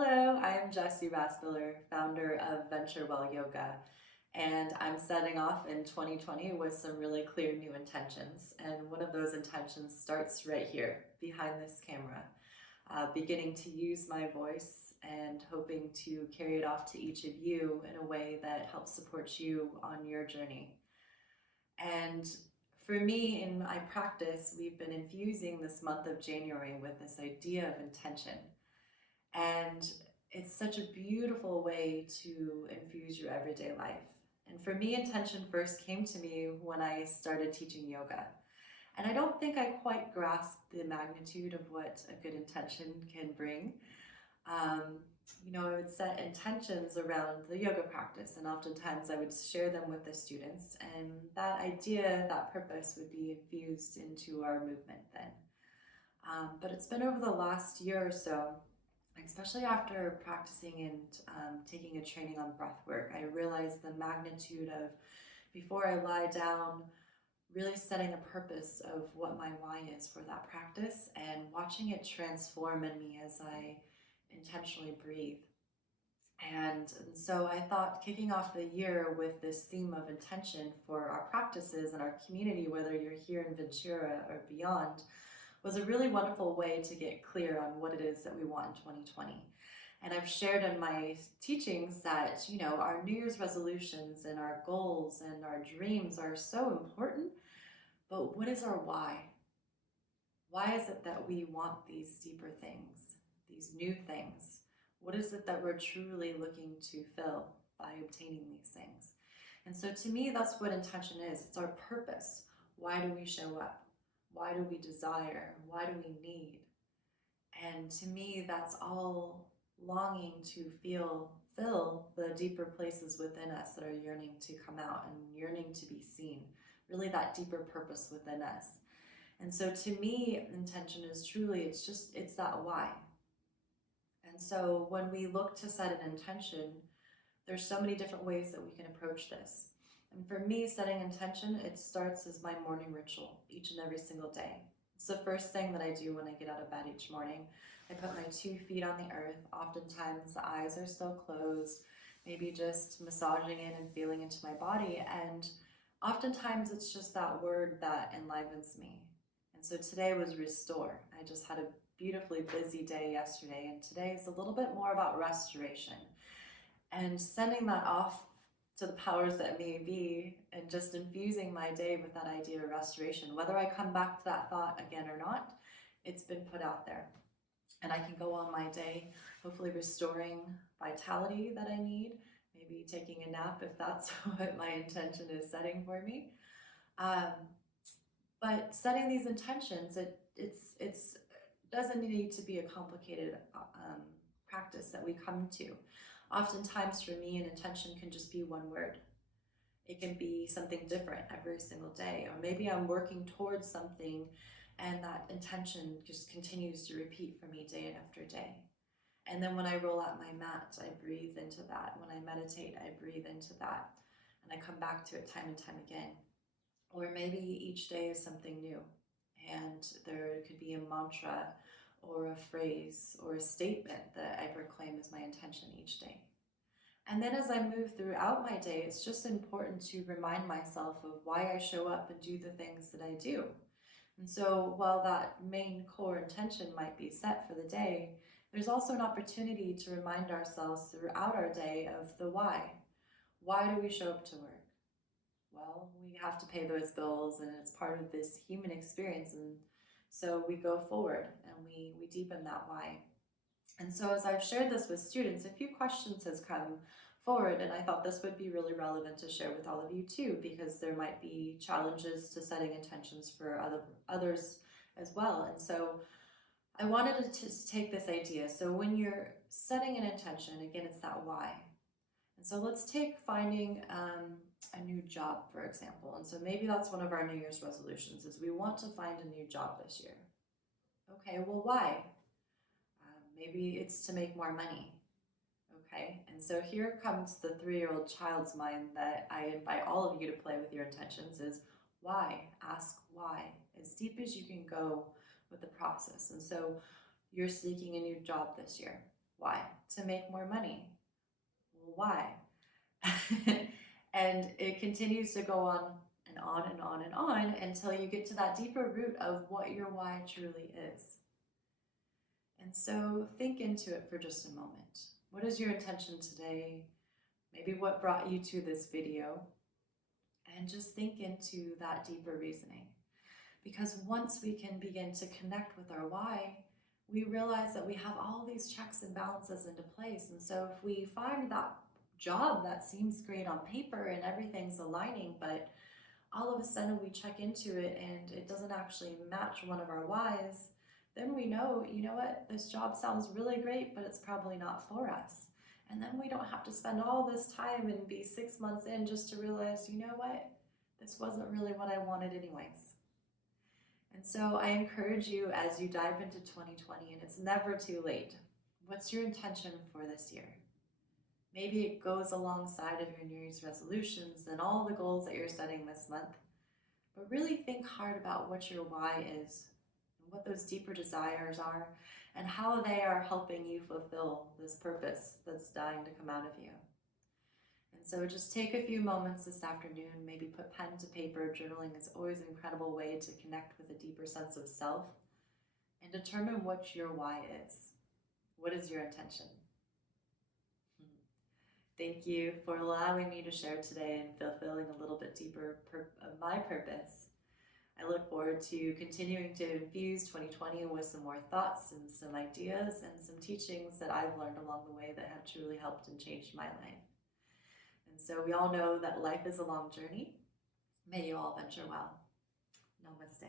Hello, I'm Jessie Raspiller, founder of Venture Well Yoga, and I'm setting off in 2020 with some really clear new intentions. And one of those intentions starts right here, behind this camera, beginning to use my voice and hoping to carry it off to each of you in a way that helps support you on your journey. And for me, in my practice, we've been infusing this month of January with this idea of intention. And it's such a beautiful way to infuse your everyday life. And for me, intention first came to me when I started teaching yoga. And I don't think I quite grasped the magnitude of what a good intention can bring. Um, I would set intentions around the yoga practice, and oftentimes I would share them with the students. And that idea, that purpose would be infused into our movement then. But it's been over the last year or so, especially after practicing and taking a training on breath work, I realized the magnitude of, before I lie down, really setting a purpose of what my why is for that practice and watching it transform in me as I intentionally breathe. And so I thought kicking off the year with this theme of intention for our practices and our community, whether you're here in Ventura or beyond, was a really wonderful way to get clear on what it is that we want in 2020. And I've shared in my teachings that, our New Year's resolutions and our goals and our dreams are so important, but what is our why? Why is it that we want these deeper things, these new things? What is it that we're truly looking to fill by obtaining these things? And so to me, that's what intention is. It's our purpose. Why do we show up? Why do we desire? Why do we need? And to me, that's all longing to fill the deeper places within us that are yearning to come out and yearning to be seen, really that deeper purpose within us. And so to me, intention is truly, it's that why. And so when we look to set an intention, there's so many different ways that we can approach this. And for me, setting intention, it starts as my morning ritual each and every single day. It's the first thing that I do when I get out of bed each morning. I put my 2 feet on the earth. Oftentimes the eyes are still closed, maybe just massaging in and feeling into my body. And oftentimes it's just that word that enlivens me. And so today was restore. I just had a beautifully busy day yesterday, and today is a little bit more about restoration and sending that off to the powers that may be, and just infusing my day with that idea of restoration. Whether I come back to that thought again or not, it's been put out there. And I can go on my day, hopefully restoring vitality that I need, maybe taking a nap if that's what my intention is setting for me. But setting these intentions, it doesn't need to be a complicated practice that we come to. Oftentimes for me, an intention can just be one word. It can be something different every single day, or maybe I'm working towards something and that intention just continues to repeat for me day after day. And then when I roll out my mat, I breathe into that. When I meditate, I breathe into that. And I come back to it time and time again. Or maybe each day is something new, and there could be a mantra or a phrase or a statement that I proclaim as my intention each day. And then as I move throughout my day, it's just important to remind myself of why I show up and do the things that I do. And so while that main core intention might be set for the day, there's also an opportunity to remind ourselves throughout our day of the why. Why do we show up to work? Well, we have to pay those bills, and it's part of this human experience. And so we go forward and we deepen that why. And so as I've shared this with students, a few questions has come forward, and I thought this would be really relevant to share with all of you too, because there might be challenges to setting intentions for others as well. And so I wanted to take this idea. So when you're setting an intention, again, it's that why. And so let's take finding a new job, for example. And so maybe that's one of our New Year's resolutions, is we want to find a new job this year. Okay, well, why? Maybe it's to make more money. Okay, and so here comes the 3-year-old child's mind that I invite all of you to play with your intentions is why? Ask why, as deep as you can go with the process. And so you're seeking a new job this year. Why? To make more money. Well, why? And it continues to go on and on and on and on until you get to that deeper root of what your why truly is. And so think into it for just a moment. What is your intention today? Maybe what brought you to this video? And just think into that deeper reasoning. Because once we can begin to connect with our why, we realize that we have all these checks and balances into place. And so if we find that job that seems great on paper and everything's aligning, but all of a sudden we check into it and it doesn't actually match one of our whys, then we know, you know what, this job sounds really great, but it's probably not for us. And then we don't have to spend all this time and be 6 months in just to realize, you know what, this wasn't really what I wanted anyways. And so I encourage you as you dive into 2020, and it's never too late. What's your intention for this year? Maybe it goes alongside of your New Year's resolutions and all the goals that you're setting this month. But really think hard about what your why is, and what those deeper desires are, and how they are helping you fulfill this purpose that's dying to come out of you. And so just take a few moments this afternoon, maybe put pen to paper. Journaling is always an incredible way to connect with a deeper sense of self and determine what your why is. What is your intention? Thank you for allowing me to share today and fulfilling a little bit deeper of my purpose. I look forward to continuing to infuse 2020 with some more thoughts and some ideas and some teachings that I've learned along the way that have truly helped and changed my life. And so we all know that life is a long journey. May you all venture well. Namaste.